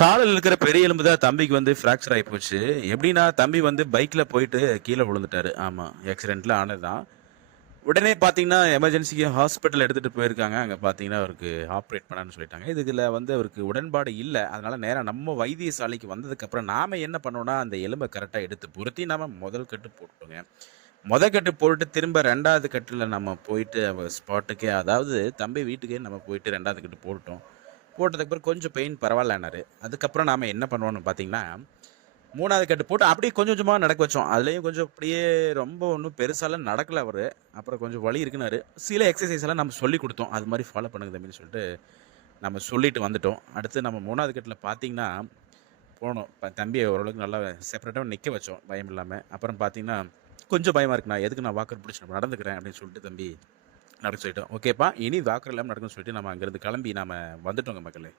காலில் இருக்கிற பெரிய எலும்பு தான் தம்பிக்கு வந்து ஃப்ராக்சர் ஆகி போச்சு. எப்படின்னா தம்பி வந்து பைக்கில் போயிட்டு கீழே விழுந்துட்டாரு. ஆமாம் ஆக்சிடெண்ட்டில் ஆனது தான். உடனே பார்த்தீங்கன்னா எமர்ஜென்சிக்கு ஹாஸ்பிட்டல் எடுத்துகிட்டு போயிருக்காங்க. அங்கே பார்த்தீங்கன்னா அவருக்கு ஆப்ரேட் பண்ணான்னு சொல்லிட்டாங்க. இதுல வந்து அவருக்கு உடன்பாடு இல்லை. அதனால் நேராக நம்ம வைத்தியசாலைக்கு வந்ததுக்கப்புறம் நாம் என்ன பண்ணோம்னா அந்த எலும்பை கரெக்டாக எடுத்து பொருத்தி நாம் முதல் கட்டு போட்டுட்டோங்க முத கட்டு போட்டு திரும்ப ரெண்டாவது கட்டில் நம்ம போயிட்டு ஸ்பாட்டுக்கே அதாவது தம்பி வீட்டுக்கே நம்ம போயிட்டு ரெண்டாவது கட்டு போட்டோம் போட்டதுக்கு பிறகு கொஞ்சம் பெயின் பரவாயில்லனாரு அதுக்கப்புறம் நாம் என்ன பண்ணுவோம்னு பார்த்தீங்கன்னா மூணாவது கட்டு போட்டு அப்படியே கொஞ்சம் கொஞ்சமாக நடக்க வச்சோம். அதுலேயும் கொஞ்சம் அப்படியே ரொம்ப ஒன்றும் பெருசாலாம் நடக்கலை அவர். அப்புறம் கொஞ்சம் வலி இருக்குனாரு சில எக்ஸசைஸ் எல்லாம் நம்ம சொல்லி கொடுத்தோம். அது மாதிரி ஃபாலோ பண்ணுங்க தம்பின்னு சொல்லிட்டு நம்ம சொல்லிட்டு வந்துட்டோம். அடுத்து நம்ம மூணாவது கட்டில் பார்த்தீங்கன்னா போனோம். தம்பியை ஓரளவுக்கு நல்லா செப்பரேட்டாக நிற்க வச்சோம். பயம் இல்லாமல் அப்புறம் பார்த்தீங்கன்னா கொஞ்சம் பயமாக இருக்குண்ணா எதுக்கு நான் வாக்கர் பிடிச்சி நம்ம நடந்துக்கிறேன் அப்படின்னு சொல்லிட்டு தம்பி நடக்க சொல்லிட்டோம். ஓகேப்பா இனி வாக்கர் இல்லாமல் நடக்கும்னு சொல்லிட்டு நம்ம அங்கேருந்து கிளம்பி நாம வந்துட்டோங்க மக்களே.